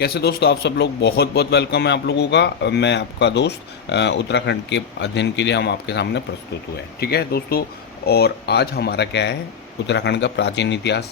कैसे दोस्तों आप सब लोग, बहुत बहुत वेलकम है आप लोगों का। मैं आपका दोस्त उत्तराखंड के अध्ययन के लिए हम आपके सामने प्रस्तुत हुए हैं। ठीक है दोस्तों, और आज हमारा क्या है, उत्तराखंड का प्राचीन इतिहास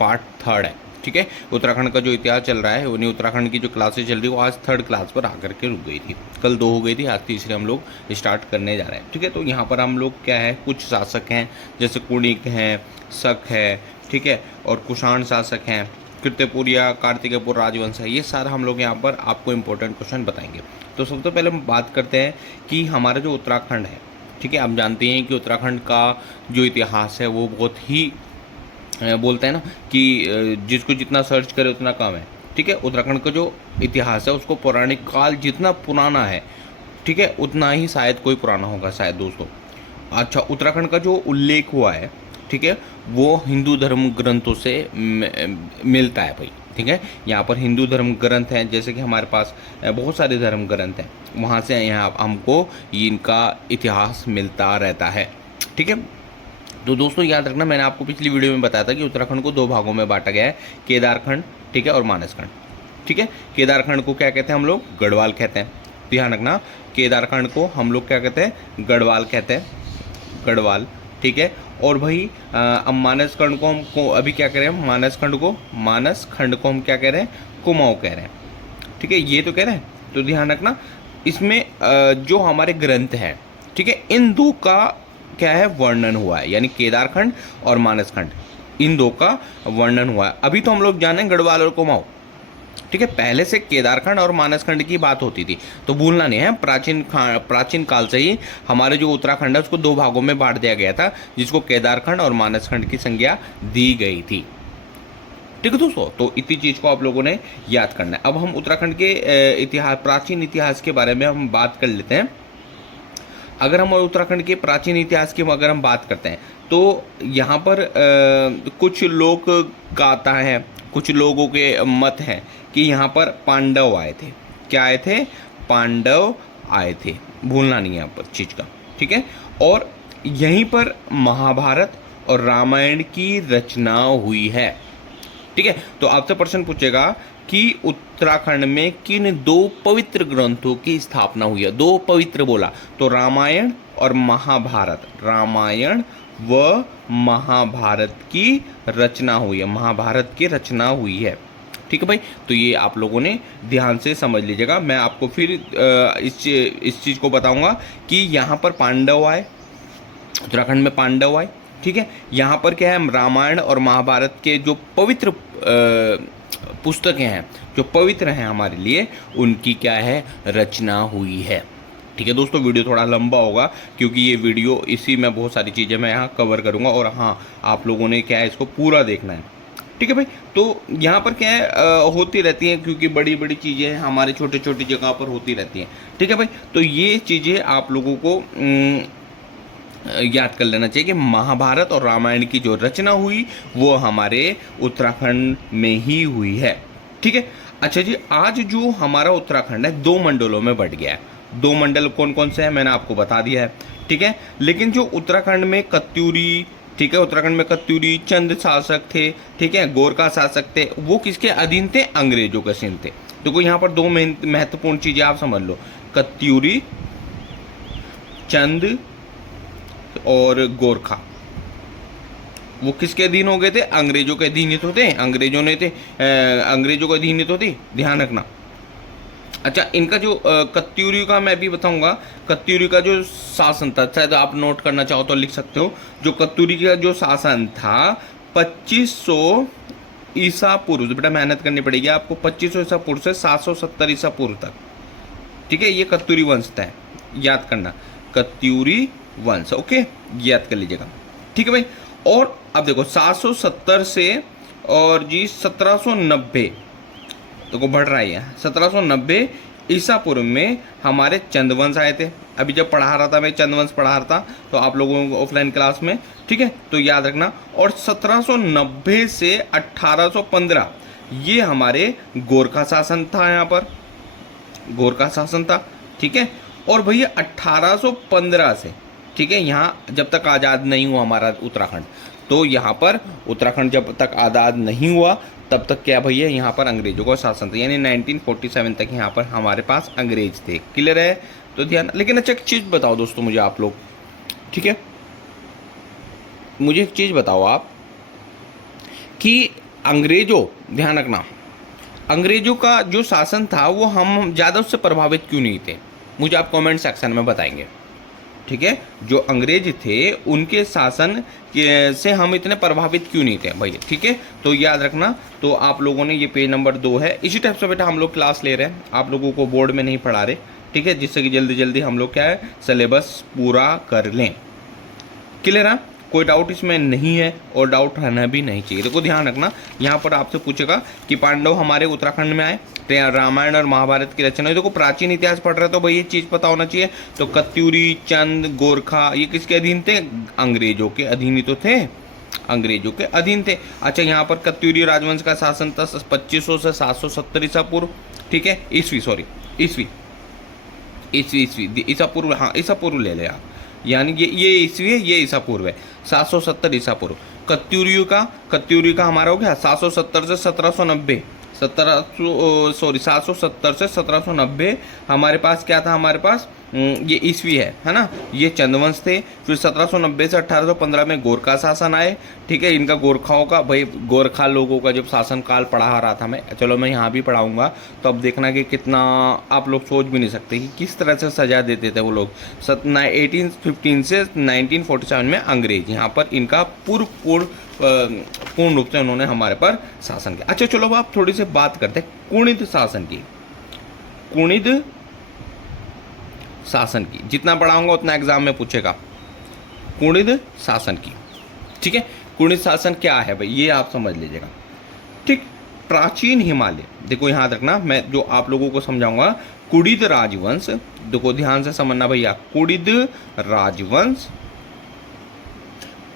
पार्ट थर्ड है। ठीक है, उत्तराखंड का जो इतिहास चल रहा है, उन्हीं उत्तराखंड की जो क्लासेज चल रही है वो आज थर्ड क्लास पर आकर के रुक गई थी। कल दो हो गई थी, आज तीसरे हम लोग स्टार्ट करने जा रहे हैं। ठीक है, तो यहाँ पर हम लोग क्या है, कुछ शासक हैं जैसे कुणिक हैं, शक है, ठीक है, और कुषाण शासक हैं, कीर्तिपुरिया, कार्तिकेयपुर राजवंश है। ये सारा हम लोग यहाँ पर आपको इम्पोर्टेंट क्वेश्चन बताएंगे। तो सबसे पहले हम बात करते हैं कि हमारा जो उत्तराखंड है, ठीक है, आप जानते हैं कि उत्तराखंड का जो इतिहास है वो बहुत ही बोलते हैं ना कि जिसको जितना सर्च करे उतना कम है। ठीक है, उत्तराखंड का जो इतिहास है उसको पौराणिक काल जितना पुराना है, ठीक है, उतना ही शायद कोई पुराना होगा शायद दोस्तों। अच्छा, उत्तराखंड का जो उल्लेख हुआ है, ठीक है, वो हिंदू धर्म ग्रंथों से मिलता है भाई। ठीक है, यहाँ पर हिंदू धर्म ग्रंथ हैं, जैसे कि हमारे पास बहुत सारे धर्म ग्रंथ हैं, वहाँ से यहाँ हमको इनका इतिहास मिलता रहता है। ठीक है, तो दोस्तों याद रखना, मैंने आपको पिछली वीडियो में बताया था कि उत्तराखंड को दो भागों में बांटा गया है, केदारखंड, ठीक है, और मानसखंड। ठीक है, केदारखंड को क्या कहते हैं हम लोग, गढ़वाल कहते हैं। ध्यान रखना, केदारखंड को हम लोग क्या कहते हैं, गढ़वाल कहते हैं, गढ़वाल। ठीक है, और भाई अब मानसखंड को हम अभी क्या कह रहे हैं, मानसखंड को हम क्या कह रहे हैं, कुमाऊं कह रहे हैं। ठीक है, ये तो कह रहे हैं। तो ध्यान रखना, इसमें जो हमारे ग्रंथ हैं, ठीक है, इन दो का क्या है, वर्णन हुआ है, यानी केदारखंड और मानसखंड, इन दो का वर्णन हुआ है। अभी तो हम लोग जाने गढ़वाल और कुमाऊं। ठीक है, पहले से केदारखंड और मानसखंड की बात होती थी, तो भूलना नहीं है, प्राचीन काल से ही हमारे जो उत्तराखंड है उसको दो भागों में बांट दिया गया था, जिसको केदारखंड और मानसखंड की संज्ञा दी गई थी। ठीक है दोस्तों, तो इतनी चीज को आप लोगों ने याद करना है। अब हम उत्तराखंड के इतिहास, प्राचीन इतिहास के बारे में हम बात कर लेते हैं। अगर हम उत्तराखंड के प्राचीन इतिहास की अगर हम बात करते हैं, तो यहाँ पर कुछ लोग गाथा है, कुछ लोगों के मत हैं कि यहाँ पर पांडव आए थे। क्या आए थे, पांडव आए थे, भूलना नहीं है यहाँ पर चीज़ का। ठीक है, और यहीं पर महाभारत और रामायण की रचना हुई है। ठीक है, तो आपसे प्रश्न पूछेगा कि उत्तराखंड में किन दो पवित्र ग्रंथों की स्थापना हुई है। दो पवित्र बोला तो रामायण और महाभारत, रामायण व महाभारत की रचना हुई है, महाभारत की रचना हुई है। ठीक है भाई, तो ये आप लोगों ने ध्यान से समझ लीजिएगा। मैं आपको फिर इस चीज़ को बताऊंगा कि यहाँ पर पांडव आए, उत्तराखंड में पांडव आए। ठीक है, यहाँ पर क्या है, रामायण और महाभारत के जो पवित्र पुस्तकें हैं, जो पवित्र हैं हमारे लिए, उनकी क्या है, रचना हुई है। ठीक है दोस्तों, वीडियो थोड़ा लंबा होगा क्योंकि ये वीडियो, इसी में बहुत सारी चीज़ें मैं यहाँ कवर करूँगा, और हाँ, आप लोगों ने क्या है, इसको पूरा देखना है। ठीक है भाई, तो यहाँ पर क्या है, होती रहती हैं, क्योंकि बड़ी बड़ी चीज़ें हमारे छोटे छोटी जगह पर होती रहती हैं। ठीक है भाई, तो ये चीज़ें आप लोगों को याद कर लेना चाहिए कि महाभारत और रामायण की जो रचना हुई वो हमारे उत्तराखंड में ही हुई है। ठीक है, अच्छा जी, आज जो हमारा उत्तराखंड है दो मंडलों में बंट गया है। दो मंडल कौन कौन से हैं मैंने आपको बता दिया है। ठीक है, लेकिन जो उत्तराखंड में कत्यूरी, ठीक है, उत्तराखंड में कत्यूरी चंद शासक थे, ठीक है, गोरखा शासक थे, वो किसके अधीन थे, अंग्रेजों के अधीन थे। तो यहाँ पर दो महत्वपूर्ण चीजें आप समझ लो, कत्यूरी, चंद और गोरखा, वो किसके अधीन हो गए थे, अंग्रेजों के अधीन ही तो थे, अंग्रेजों ने थे, अंग्रेजों के अधीन ही तो थे, ध्यान रखना। अच्छा, इनका जो कत्यूरी का मैं भी बताऊंगा, कत्यूरी का जो शासन था, शायद आप नोट करना चाहो तो लिख सकते हो, जो कत्यूरी का जो शासन था 2500 ईसा पूर्व, बेटा मेहनत करनी पड़ेगी आपको, 2500 ईसा पूर्व से 770 ईसा पूर्व तक। ठीक है, ये कत्यूरी वंश था, याद करना, कत्यूरी वंश, ओके, याद कर लीजिएगा। ठीक है भाई, और अब देखो 770 से और जी 1790, तो बढ़ रहा है, 1790 ईसा पूर्व में हमारे चंदवंश आए थे। अभी जब पढ़ा रहा था मैं, चंदवंश पढ़ा रहा था तो आप लोगों को ऑफलाइन क्लास में, ठीक है, तो याद रखना। और 1790 से 1815 ये हमारे गोरखा शासन था, यहाँ पर गोरखा शासन था। ठीक है, और भैया 1815 से, ठीक है, यहाँ जब तक आज़ाद नहीं हुआ हमारा उत्तराखंड, तो यहाँ पर उत्तराखंड जब तक आज़ाद नहीं हुआ तब तक क्या भैया यहाँ पर अंग्रेजों का शासन था, यानी 1947 तक यहाँ पर हमारे पास अंग्रेज थे। क्लियर है? तो ध्यान। लेकिन अच्छा एक चीज़ बताओ दोस्तों मुझे आप लोग, ठीक है, मुझे एक चीज़ बताओ आप कि अंग्रेजों, ध्यान रखना, अंग्रेजों का जो शासन था वो हम ज़्यादा उससे प्रभावित क्यों नहीं थे? मुझे आप कमेंट सेक्शन में बताएंगे, ठीक है। जो अंग्रेज थे उनके शासन से हम इतने प्रभावित क्यों नहीं थे भैया, ठीक है। तो याद रखना। तो आप लोगों ने, ये पेज नंबर 2 है। इसी टाइप से बेटा हम लोग क्लास ले रहे हैं, आप लोगों को बोर्ड में नहीं पढ़ा रहे, ठीक है, जिससे कि जल्दी जल्दी हम लोग क्या है सिलेबस पूरा कर लें। क्लियर है? कोई डाउट इसमें नहीं है और डाउट रहना भी नहीं चाहिए। देखो ध्यान रखना, यहाँ पर आपसे पूछेगा कि पांडव हमारे उत्तराखंड में आए, रामायण और महाभारत की रचना। देखो प्राचीन इतिहास पढ़ रहे तो भाई ये चीज़ पता होना चाहिए। तो कत्यूरी, चंद, गोरखा, ये किसके अधीन थे? अंग्रेजों के अधीन ही तो थे, अंग्रेजों के अधीन थे। अच्छा, यहाँ पर कत्यूरी राजवंश का शासन था 2500 से 770 ईसा पूर्व, ठीक है, ईसा पूर्व, हाँ ईसा पूर्व ले ले आप, यानी ये ईस्वी है, ये ईसा पूर्व है, 770 ईसा पूर्व। कत्यूरी का हमारा हो गया 770 से 1790, 770 से 1790 हमारे पास क्या था? हमारे पास ये ईस्वी है ना, ये चंदवंश थे। फिर 1790 से 1815 में गोरखा शासन आए, ठीक है। इनका गोरखाओं का, भाई गोरखा लोगों का जब शासनकाल पढ़ा रहा था मैं, चलो मैं यहाँ भी पढ़ाऊंगा, तो अब देखना कि कितना आप लोग सोच भी नहीं सकते कि किस तरह से सजा देते थे वो लोग। 1815 से 1947 में अंग्रेज यहाँ पर इनका पूर्ण रूप से उन्होंने हमारे पर शासन किया। अच्छा चलो अब आप थोड़ी सी बात करते हैं कुणित शासन की। कुणित शासन की जितना पढ़ाऊंगा उतना एग्जाम में पूछेगा, कुणित शासन की, ठीक है। कुणित शासन क्या है भाई, ये आप समझ लीजिएगा, ठीक। प्राचीन हिमालय, देखो यहाँ रखना, मैं जो आप लोगों को समझाऊंगा, कुणित राजवंश, देखो ध्यान से समझना भैया, कुणित राजवंश,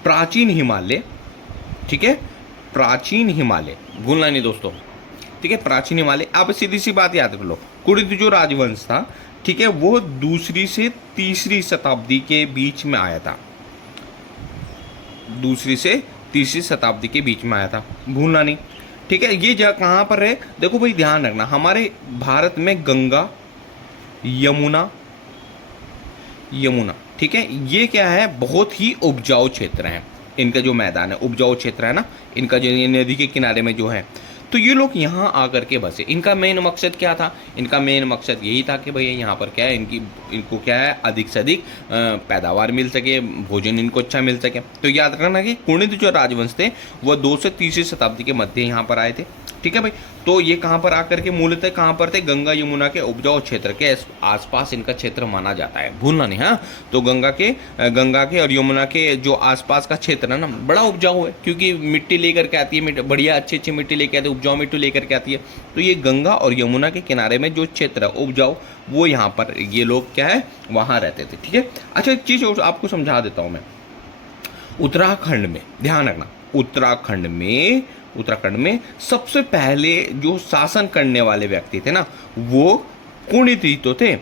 प्राचीन हिमालय, ठीक है, प्राचीन हिमालय, भूलना नहीं दोस्तों, ठीक है, प्राचीन हिमालय। आप सीधी सी बात याद रख लो, कुणित जो राजवंश था, ठीक है, वो 2री से 3री शताब्दी के बीच में आया था, 2री से 3री शताब्दी के बीच में आया था, भूलना नहीं, ठीक है। ये जगह कहाँ पर है? देखो भाई ध्यान रखना, हमारे भारत में गंगा, यमुना, ठीक है, ये क्या है, बहुत ही उपजाऊ क्षेत्र है। इनका जो मैदान है, उपजाऊ क्षेत्र है ना, इनका जो नदी के किनारे में जो है, तो ये लोग यहाँ आकर के बसे। इनका मेन मकसद क्या था? इनका मेन मकसद यही था कि भैया यहाँ पर क्या है, इनको क्या है, अधिक से अधिक पैदावार मिल सके, भोजन इनको अच्छा मिल सके। तो याद रखना कि कुणित जो राजवंश थे वो 2 से 3री शताब्दी के मध्य यहाँ पर आए थे, ठीक है भाई। तो ये कहाँ पर आकर के मूलतः कहाँ पर थे? गंगा यमुना के उपजाऊ क्षेत्र के आसपास इनका क्षेत्र माना जाता है, भूलना नहीं। हाँ, तो गंगा के और यमुना के जो आसपास का क्षेत्र है ना, बड़ा उपजाऊ है, क्योंकि मिट्टी लेकर के आती है, बढ़िया अच्छी मिट्टी लेकर आती है, उपजाऊ मिट्टी लेकर के आती है। तो ये गंगा और यमुना के किनारे में जो क्षेत्र है उपजाऊ, वो यहाँ पर ये लोग क्या है, वहाँ रहते थे, ठीक है। अच्छा एक चीज़ आपको समझा देता हूँ मैं, उत्तराखंड में ध्यान रखना, उत्तराखंड में सबसे पहले जो शासन करने वाले व्यक्ति थे ना, वो कुणित ही तो थे।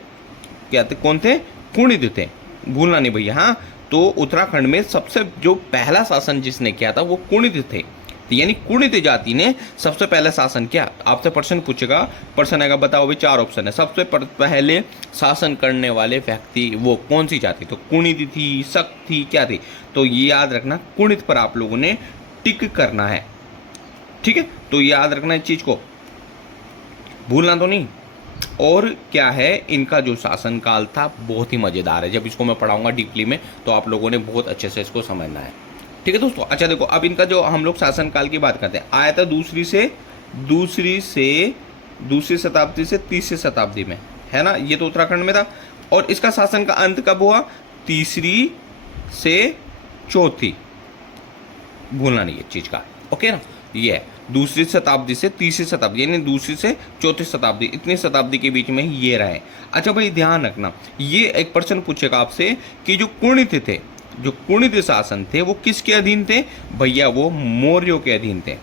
क्या थे? कौन थे? कुणित थे, भूलना नहीं भैया। हाँ, तो उत्तराखंड में सबसे जो पहला शासन जिसने किया था वो कुणित थे, यानी कुणित जाति ने सबसे पहले शासन किया। आपसे प्रश्न पूछेगा, प्रश्न आएगा, बताओ भाई, 4 ऑप्शन है। सबसे पहले शासन करने वाले व्यक्ति वो कौन सी जाति? तो कुणित थी, शक थी, क्या थी? तो ये याद रखना, कुणित पर आप लोगों ने टिक करना है, ठीक है। तो याद रखना इस चीज को, भूलना तो नहीं। और क्या है, इनका जो शासनकाल था बहुत ही मजेदार है, जब इसको मैं पढ़ाऊंगा डीपली में तो आप लोगों ने बहुत अच्छे से इसको समझना है, ठीक है दोस्तों। अच्छा देखो, अब इनका जो हम लोग शासनकाल की बात करते हैं, आया था 2री शताब्दी से 3री शताब्दी में, है ना, ये तो उत्तराखंड में था। और इसका शासन का अंत कब हुआ? 3री से 4थी, भूलना नहीं है चीज का, ओके ना। ये 2री शताब्दी से 3री शताब्दी, यानी 2री से 4थी शताब्दी, इतनी शताब्दी के बीच में ये रहे। अच्छा भाई ध्यान रखना, ये एक प्रश्न पूछेगा आपसे कि जो कुणित थे, जो कुणित शासन थे, वो किसके अधीन थे? भैया वो मौर्यों के अधीन थे।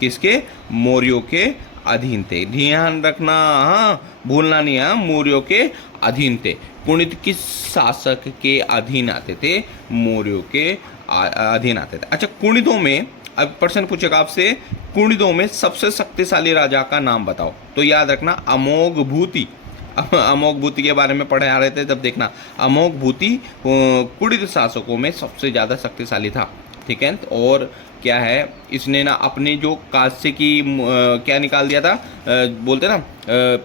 किसके? मौर्यों के अधीन थे, ध्यान रखना, हाँ भूलना नहीं। हाँ, मौर्यों के अधीन थे। कुणित किस शासक के अधीन आते थे? मौर्यों के अधीन आते थे। अच्छा, कुणिदों में अब प्रश्न पूछेगा आपसे, कुणिदों में सबसे शक्तिशाली राजा का नाम बताओ। तो याद रखना अमोघ भूति। अमोघ भूति के बारे में पढ़े आ रहे थे जब, देखना अमोघ भूति कुणिद शासकों में सबसे ज़्यादा शक्तिशाली था। ठीक है, और क्या है, इसने ना अपने जो कांस्य की क्या निकाल दिया था, बोलते ना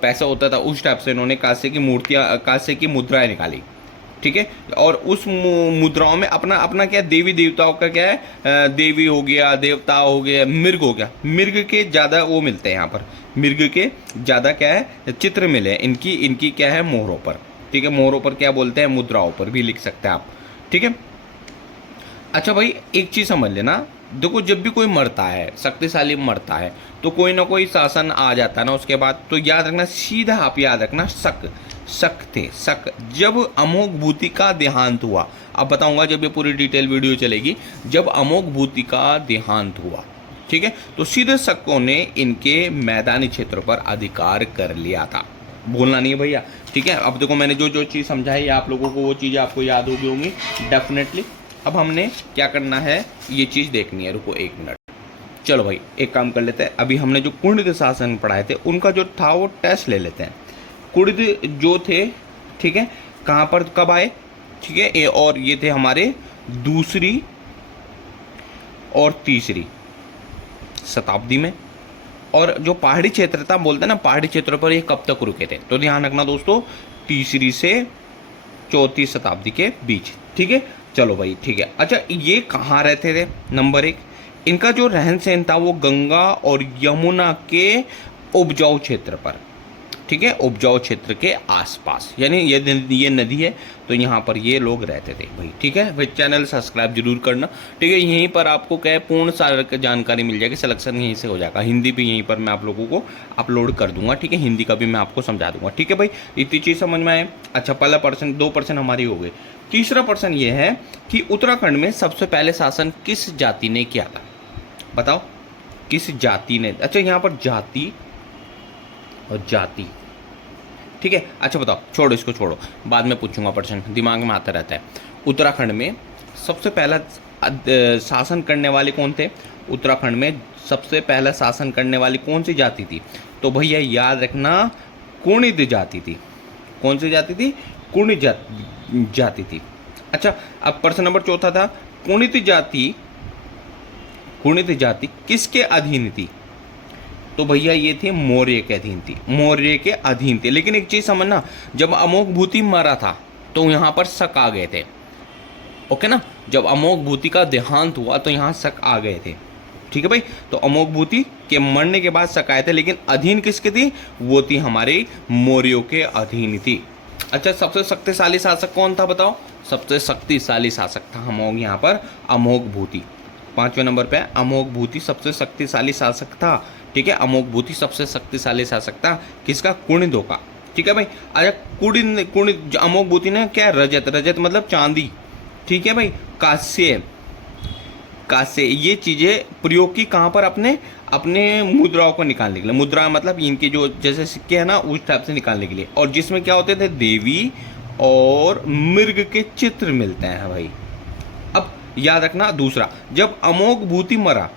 पैसा होता था उस टाइप से, इन्होंने कांस्य की मूर्तियाँ, कांस्य की मुद्राएं निकाली। ठीक है, और उस मुद्राओं में अपना अपना क्या देवी देवताओं का क्या है, देवी हो गया, देवता हो गया, मिर्ग हो गया, मिर्ग के ज़्यादा वो मिलते हैं यहाँ पर, मिर्ग के ज़्यादा क्या है चित्र मिले इनकी इनकी क्या है मोहरों पर। ठीक है, मोहरों पर क्या बोलते हैं, मुद्राओं पर भी लिख सकते हैं आप। ठीक है, अच्छा भाई एक चीज़ समझ लेना, देखो जब भी कोई मरता है, शक्तिशाली मरता है, तो कोई ना कोई शासन आ जाता है ना उसके बाद, तो याद रखना सीधा आप याद रखना शक थे, शक। जब अमोघ भूति का देहांत हुआ, अब बताऊंगा जब ये पूरी डिटेल वीडियो चलेगी, जब अमोघ भूति का देहांत हुआ, ठीक है, तो सीधे शकों ने इनके मैदानी क्षेत्रों पर अधिकार कर लिया था। भूलना नहीं है भैया। ठीक है, अब देखो मैंने जो जो चीज़ समझाई आप लोगों को, वो चीज़ें आपको याद होगी होंगी डेफिनेटली। अब हमने क्या करना है, ये चीज़ देखनी है। रुको एक मिनट, चलो भाई एक काम कर लेते हैं, अभी हमने जो कुणिद शासन पढ़ाए थे उनका जो था वो टेस्ट ले लेते हैं। कुणिद जो थे, ठीक है, कहाँ पर कब आए, ठीक है, और ये थे हमारे दूसरी और तीसरी शताब्दी में। और जो पहाड़ी क्षेत्र था, बोलते हैं ना पहाड़ी क्षेत्रों पर ये कब तक रुके थे, तो ध्यान रखना दोस्तों, तीसरी से चौथी शताब्दी के बीच। ठीक है, चलो भाई ठीक है। अच्छा, ये कहाँ रहते थे, नंबर एक, इनका जो रहन सहन था वो गंगा और यमुना के उपजाऊ क्षेत्र पर, ठीक है, उपजाऊ क्षेत्र के आसपास, यानी ये नदी है तो यहाँ पर ये लोग रहते थे भाई। ठीक है भाई, चैनल सब्सक्राइब जरूर करना। ठीक है, यहीं पर आपको क्या है पूर्ण सारी जानकारी मिल जाएगी, सिलेक्शन यहीं से हो जाएगा। हिंदी भी यहीं पर मैं आप लोगों को अपलोड कर दूंगा। ठीक है, हिंदी का भी मैं आपको समझा दूंगा। ठीक है भाई, इतनी चीज़ समझ में आए। अच्छा, पहला पर्सन 2% हमारी हो गई। तीसरा पर्सन ये है कि उत्तराखंड में सबसे पहले शासन किस जाति ने किया था, बताओ किस जाति ने। अच्छा, यहाँ पर जाति और जाति, ठीक है, अच्छा बताओ, छोड़ो इसको, छोड़ो, बाद में पूछूंगा, प्रश्न दिमाग में आता रहता है। उत्तराखंड में सबसे पहला शासन करने वाले कौन थे, उत्तराखंड में सबसे पहला शासन करने वाली कौन सी जाति थी, तो भैया याद रखना कुणिद जाति थी। कौन सी जाति थी, कुणिद जाति थी। अच्छा, अब प्रश्न नंबर चौथा था, कुणिद जाति किसके अधीन थी, तो भैया ये थे मौर्य के अधीन थी, मौर्य के अधीन थे। लेकिन एक चीज समझना, जब अमोघ भूति मरा था तो यहाँ पर शक आ गए थे। ओके ना, जब अमोघ भूति का देहांत हुआ तो यहाँ शक आ गए थे। ठीक है भाई, तो अमोघ भूति के मरने के बाद शक आए थे, लेकिन अधीन किसके थी, वो थी हमारे मौर्यों के अधीन थी। अच्छा, सबसे शक्तिशाली शासक कौन था बताओ, सबसे शक्तिशाली शासक था हम यहाँ पर अमोघ भूति। 5वें नंबर पे अमोघ भूति सबसे शक्तिशाली शासक था। ठीक है, अमोघ भूति सबसे शक्तिशाली शासक था, किसका, कुणिदों का। ठीक है भाई, अच्छा कुणिद अमोघ भूति ने क्या, रजत मतलब चांदी, ठीक है भाई, कांस्य ये चीजें प्रयोग की कहाँ पर, अपने मुद्राओं को निकालने के लिए। मुद्रा मतलब इनके जो जैसे सिक्के हैं ना उस टाइप से निकालने के लिए, और जिसमें क्या होते थे, देवी और मृग के चित्र मिलते हैं भाई। अब याद रखना दूसरा, जब अमोघ भूति मर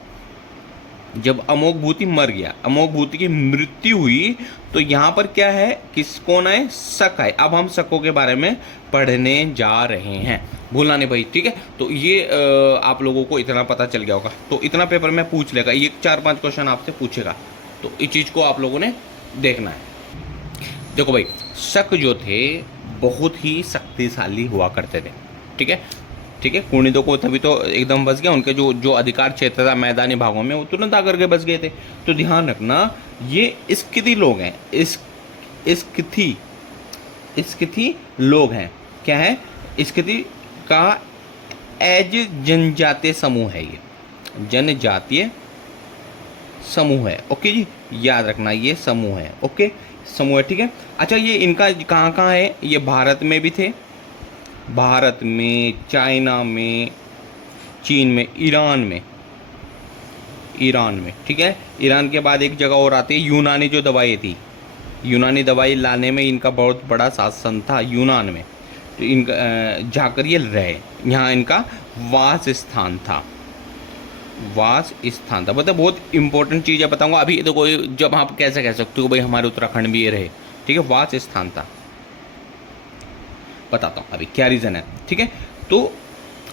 गया, अमोघ भूति की मृत्यु हुई, तो यहाँ पर क्या है, कौन है, शक है। अब हम शकों के बारे में पढ़ने जा रहे हैं, भूलना नहीं भाई। ठीक है, तो ये आप लोगों को इतना पता चल गया होगा, तो इतना पेपर में पूछ लेगा, ये 4-5 क्वेश्चन आपसे पूछेगा, तो इस चीज़ को आप लोगों ने देखना है। देखो भाई, शक जो थे बहुत ही शक्तिशाली हुआ करते थे। ठीक है, कुणिदों को तभी तो एकदम बस गया, उनके जो अधिकार क्षेत्र था मैदानी भागों में, वो तुरंत आकर के बस गए थे। तो ध्यान रखना, ये स्किथी लोग हैं, स्किथी लोग हैं। क्या है, स्किथी का एज जनजातीय समूह है, ये जनजातीय समूह है। ओके जी, याद रखना ये समूह है, ओके समूह है। ठीक है, अच्छा ये इनका कहाँ कहाँ है, ये भारत में भी थे, भारत में, चाइना में, चीन में, ईरान में। ठीक है, ईरान के बाद एक जगह और आती है, यूनानी जो दवाई थी, यूनानी दवाई लाने में इनका बहुत बड़ा शासन था यूनान में। तो इनका जाकर ये रहे, यहाँ इनका वास स्थान था, वास स्थान था। मतलब बहुत इंपॉर्टेंट चीज़ है, बताऊंगा अभी। देखो जब आप कैसे कह सकते हो भाई हमारे उत्तराखंड में ये रहे, ठीक है, वास स्थान था। बताता हूँ अभी क्या रीज़न है, ठीक है। तो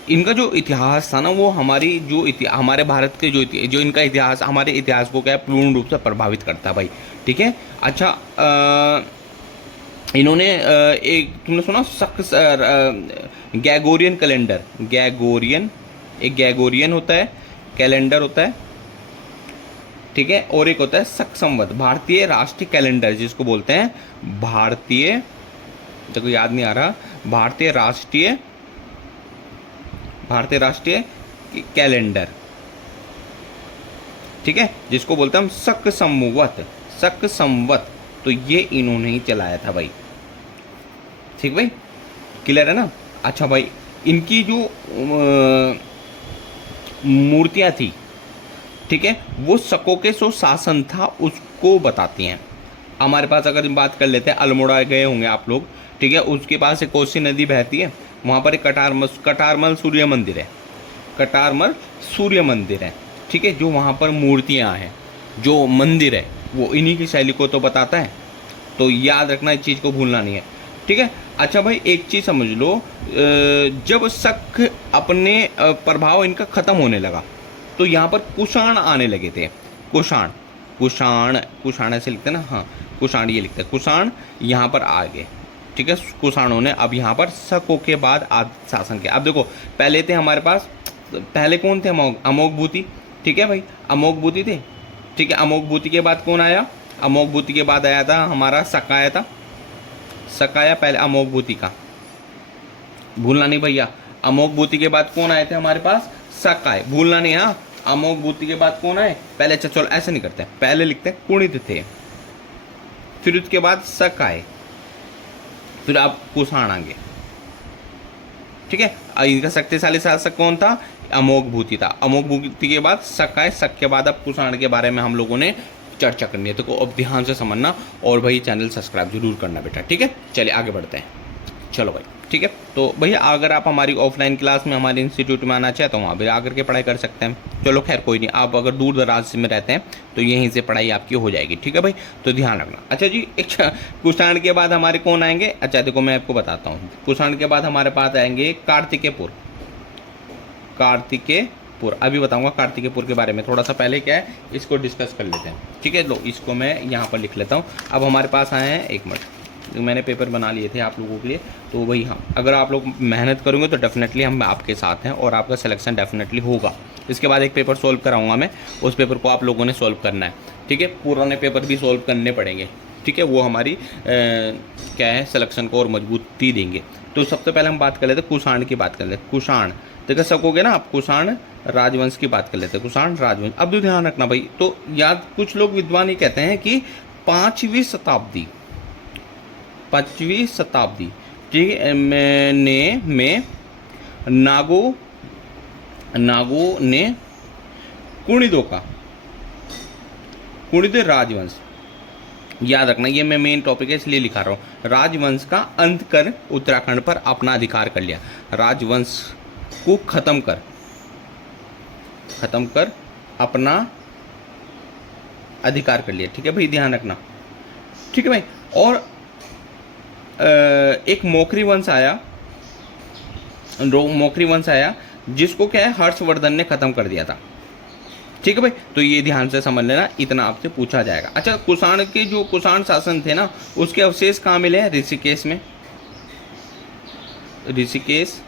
इनका जो इतिहास था ना, वो हमारी जो हमारे भारत के जो इनका इतिहास, हमारे इतिहास को क्या है, पूर्ण रूप से प्रभावित करता है भाई, ठीक है। अच्छा, इन्होंने एक तुमने सुना गैगोरियन कैलेंडर, गैगोरियन, एक गैगोरियन होता है, कैलेंडर होता है, ठीक है, और एक होता है शक संवत, भारतीय राष्ट्रीय कैलेंडर जिसको बोलते हैं भारतीय, देखो याद नहीं आ रहा, भारतीय राष्ट्रीय कैलेंडर, ठीक है, जिसको बोलते हैं हम शक संवत। तो ये इन्होंने ही चलाया था भाई, ठीक भाई, क्लियर है ना। अच्छा भाई, इनकी जो मूर्तियां थी, ठीक है, वो शकों के जो शासन था उसको बताती हैं। हमारे पास अगर बात कर लेते हैं, अल्मोड़ा गए होंगे आप लोग, ठीक है, उसके पास एक कोसी नदी बहती है, वहाँ पर एक कटारमल सूर्य मंदिर है, कटारमल सूर्य मंदिर है, ठीक है, जो वहाँ पर मूर्तियाँ हैं, जो मंदिर है वो इन्हीं की शैली को तो बताता है। तो याद रखना, इस चीज़ को भूलना नहीं है, ठीक है। अच्छा भाई, एक चीज़ समझ लो, जब शक अपने प्रभाव इनका ख़त्म होने लगा, तो यहाँ पर कुषाण आने लगे थे। कुषाण, कुषाण ऐसे लिखते हैं ना, हाँ, कुषाण ये लिखते हैं, कुषाण यहाँ पर आ गए, ठीक है। कुषाणों ने अब यहाँ पर शकों के बाद आदि शासन किया। अब देखो, पहले थे हमारे पास, पहले कौन थे, अमोघ भूति, ठीक है भाई, अमोघ भूति थे, ठीक है। अमोघ भूति के बाद कौन आया, अमोघ भूति के बाद आया था हमारा शक आया था, शक आया पहले अमोघ भूति का, भूलना नहीं भैया। अमोघ भूति के बाद कौन आए थे हमारे पास, शक आए, भूलना नहीं। हाँ, अमोघ भूति के बाद कौन आए पहले, अच्छा चलो ऐसे नहीं करते, पहले लिखते हैं कुणित थे, फिर उसके बाद शक आए, फिर आप कुषाण आएंगे, ठीक है। इनका शक्तिशाली शासक कौन था, अमोघ भूति था। अमोघ भूति के बाद शक आए, शक के बाद अब कुषाण के बारे में हम लोगों ने चर्चा करनी है। तो अब ध्यान से समझना, और भाई चैनल सब्सक्राइब जरूर करना बेटा, ठीक है। चलिए आगे बढ़ते हैं, चलो भाई, ठीक है। तो भैया अगर आप हमारी ऑफलाइन क्लास में हमारे इंस्टीट्यूट में आना चाहे तो वहाँ भी आकर के पढ़ाई कर सकते हैं। चलो खैर कोई नहीं, आप अगर दूर दराज में रहते हैं तो यहीं से पढ़ाई आपकी हो जाएगी, ठीक है भाई, तो ध्यान रखना। अच्छा जी, कुषाण के बाद हमारे कौन आएंगे, अच्छा देखो मैं आपको बताता हूँ, कुषाण के बाद हमारे पास आएंगे कार्तिकेयपुर, कार्तिकेयपुर अभी बताऊंगा कार्तिकेयपुर के बारे में। थोड़ा सा पहले क्या है, इसको डिस्कस कर लेते हैं, ठीक है। लो इसको मैं यहाँ पर लिख लेता हूँ। अब हमारे पास आए हैं, एक मिनट, मैंने पेपर बना लिए थे आप लोगों के लिए, तो वही, हाँ, अगर आप लोग मेहनत करोगे तो डेफिनेटली हम आपके साथ हैं और आपका सिलेक्शन डेफिनेटली होगा। इसके बाद एक पेपर सोल्व कराऊंगा मैं, उस पेपर को आप लोगों ने सोल्व करना है, ठीक है। पुराने पेपर भी सोल्व करने पड़ेंगे, ठीक है, वो हमारी क्या है, सिलेक्शन को और मजबूती देंगे। तो सबसे पहले हम बात कर लेते हैं कुषाण की, बात कर लेते हैं कुषाण, देखो सकोगे ना आप, कुषाण राजवंश की बात कर लेते हैं, कुषाण राजवंश। अब तो ध्यान रखना भाई, तो याद, कुछ लोग विद्वान ये कहते हैं कि 5वीं शताब्दी, 5वीं शताब्दी, ठीक है, में नागो ने कुणिद राजवंश, याद रखना, ये मैं मेन टॉपिक है इसलिए लिखा रहा हूँ, राजवंश का अंत कर उत्तराखंड पर अपना अधिकार कर लिया, राजवंश को खत्म कर अपना अधिकार कर लिया, ठीक है भाई, ध्यान रखना, ठीक है भाई। और एक मोखरी वंश आया जिसको क्या है, हर्षवर्धन ने खत्म कर दिया था, ठीक है भाई। तो ये ध्यान से समझ लेना, इतना आपसे पूछा जाएगा। अच्छा, कुषाण के जो कुषाण शासन थे ना, उसके अवशेष कहाँ मिले हैं, ऋषिकेश में, ऋषिकेश।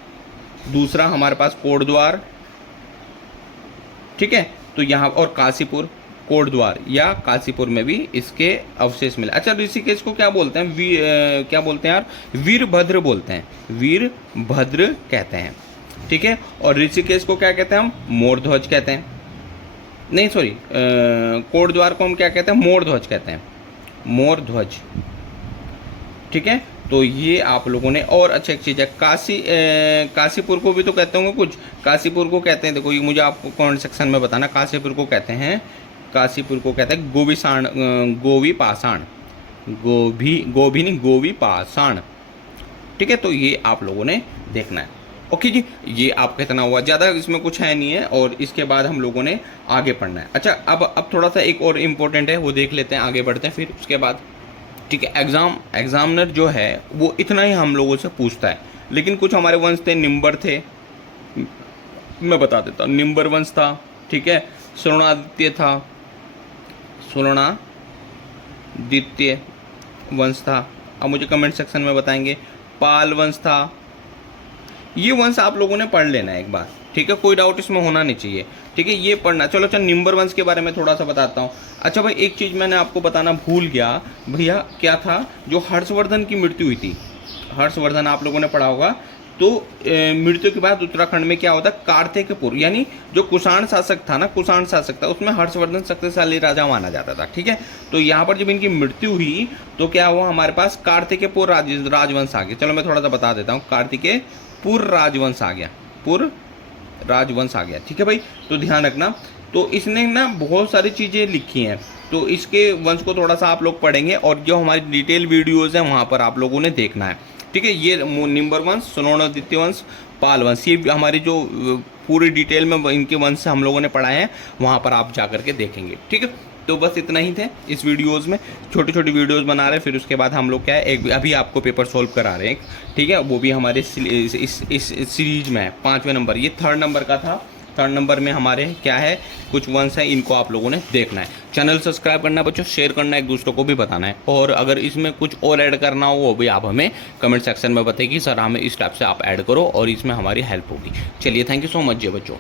दूसरा हमारे पास कोटद्वार, ठीक है, तो यहाँ, और काशीपुर, कोटद्वार या काशीपुर में भी इसके अवशेष मिले। अच्छा, ऋषिकेश को क्या बोलते हैं, क्या बोलते हैं यार, वीरभद्र बोलते हैं, वीरभद्र कहते हैं, ठीक है। और ऋषिकेश को क्या कहते हैं हम, मोरध्वज कहते हैं, नहीं सॉरी, कोटद्वार को हम क्या कहते हैं, मोरध्वज कहते हैं, मोरध्वज, ठीक है। तो ये आप लोगों ने, और अच्छा एक चीज़ है, काशीपुर को भी तो कहते होंगे कुछ, काशीपुर को कहते हैं, देखो ये मुझे आपको कमेंट सेक्शन में बताना, काशीपुर को कहते हैं गोवीपाषाण, गोभी नहीं, गोवीपाषाण, ठीक है। तो ये आप लोगों ने देखना है, ओके जी, ये आपका इतना हुआ, ज़्यादा इसमें कुछ है नहीं है। और इसके बाद हम लोगों ने आगे पढ़ना है। अच्छा, अब थोड़ा सा एक और इम्पोर्टेंट है, वो देख लेते हैं, आगे बढ़ते हैं फिर उसके बाद। ठीक है, एग्जामिनर जो है वो इतना ही हम लोगों से पूछता है, लेकिन कुछ हमारे वंश थे, निम्बर थे, मैं बता देता हूँ। निम्बर वंश था, ठीक है, श्रवणादित्य था, श्रवणादित्य वंश था। अब मुझे कमेंट सेक्शन में बताएंगे। पाल वंश था। ये वंश आप लोगों ने पढ़ लेना है एक बार, ठीक है, कोई डाउट इसमें होना नहीं चाहिए, ठीक है, ये पढ़ना। चलो अच्छा, निम्बर वंश के बारे में थोड़ा सा बताता हूँ। अच्छा भाई, एक चीज़ मैंने आपको बताना भूल गया भैया, क्या था, जो हर्षवर्धन की मृत्यु हुई थी, हर्षवर्धन आप लोगों ने पढ़ा होगा, तो मृत्यु के बाद उत्तराखंड में क्या होता है, कार्तिकेयपुर, यानी जो कुषाण शासक था ना, कुषाण शासक था, उसमें हर्षवर्धन शक्तिशाली राजा माना जाता था, ठीक है। तो यहाँ पर जब इनकी मृत्यु हुई तो क्या हुआ, हमारे पास कार्तिकेयपुर राजवंश आ गया। चलो मैं थोड़ा सा बता देता हूँ, कार्तिकेयपुर राजवंश आ गया, पुर राजवंश आ गया, ठीक है भाई। तो ध्यान रखना। तो इसने ना बहुत सारी चीज़ें लिखी हैं, तो इसके वंश को थोड़ा सा आप लोग पढ़ेंगे, और जो हमारी डिटेल वीडियोज़ हैं वहाँ पर आप लोगों ने देखना है, ठीक है। ये निम्बर वंश, श्रवणादित्य वंश, पाल वंश, ये हमारी जो पूरी डिटेल में इनके वंश हम लोगों ने पढ़ाए हैं, वहाँ पर आप जा करके देखेंगे, ठीक है। तो बस इतना ही थे इस वीडियोस में, छोटी छोटी वीडियोस बना रहे हैं। फिर उसके बाद हम लोग क्या है, एक अभी आपको पेपर सॉल्व करा रहे हैं, ठीक है, वो भी हमारे इस सीरीज में है। 5वें नंबर, ये 3rd नंबर का था। 3rd नंबर में हमारे क्या है, कुछ वंश है, इनको आप लोगों ने देखना है। चैनल सब्सक्राइब करना है बच्चों, शेयर करना है, एक दूसरों को भी बताना है। और अगर इसमें कुछ और ऐड करना हो वो भी आप हमें कमेंट सेक्शन में बताइए कि सर हमें इस टाइप से आप ऐड करो, और इसमें हमारी हेल्प होगी। चलिए, थैंक यू सो मच जी बच्चों।